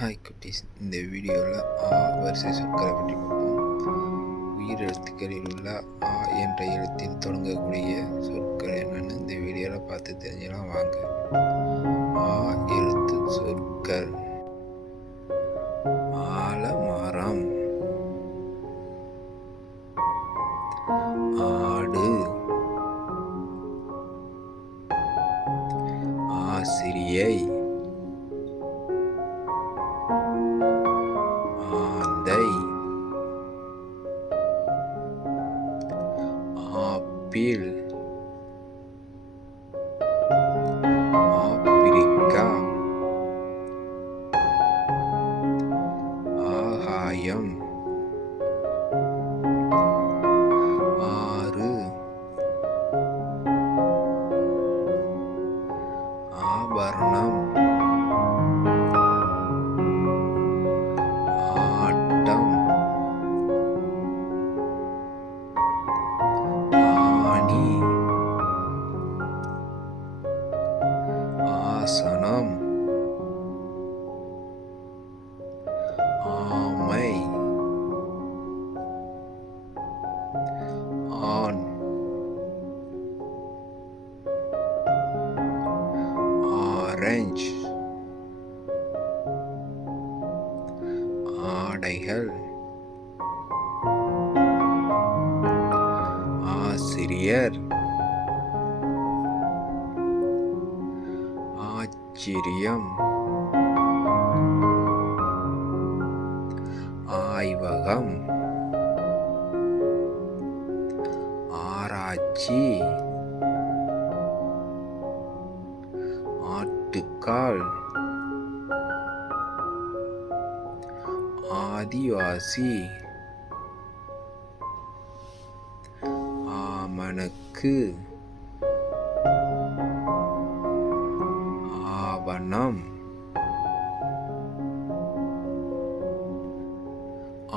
Hi குட்டீஸ், இந்த வீடியோவில் வரிசை சொற்களை பற்றி பார்ப்போம். உயிரெழுத்துக்களில் உள்ள ஆ என்ற எழுத்தில் தொடங்கக்கூடிய சொற்கள் என்னென்னு இந்த வீடியோவில் பார்த்து தெரிஞ்சுக்கலாம் வாங்க. ஆ எழுத்து சொற்கள்: ஆலமரம், ஆடு, ஆசிரியை, ஆந்தை, ஆப்பிள், ஆப்பிரிக்கா, ஆகாயம், ஆறு, ஆபரணம், ஆட்டம், ஆணி, ஆசனம், ஆமை, ஆண், ஆரஞ்சு, ஆடைகள், ஆசிரியர், ஆச்சரியம், ஆய்வகம், ஆராய்ச்சி, ஆட்டுக்கால், ஆதிவாசி, ஆமணக்கு, ஆவணம்,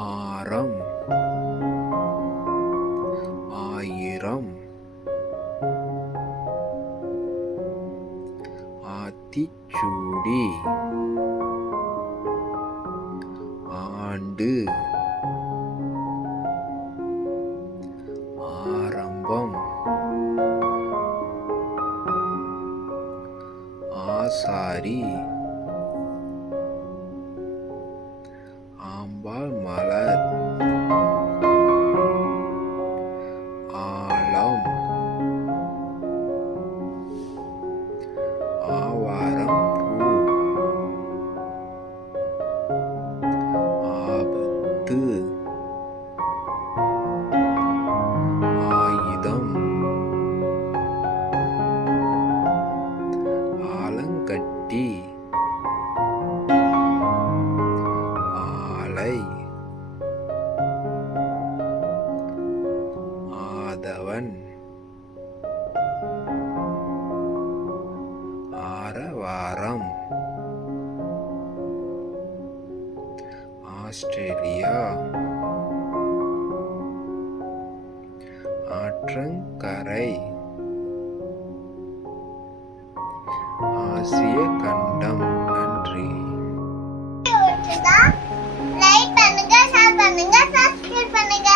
ஆரம், ஆயிரம், ஆத்திச்சூடி, ஆண்டு, ஆரம்பம், ஆசாரி, ஆம்பாள் மலர், ஆலம், ஆவாரம் பூ, ஆபத்து, ஆயுதம், ஆலங்கட்டி, ஆலை, ஆதவன், ஆரவாரம், ஆஸ்திரேலியா, ஆற்றங்கரை, ஆசிய கண்டம். நன்றி. லைக் பண்ணுங்க, ஷேர் பண்ணுங்க, சப்ஸ்கிரைப் பண்ணுங்க.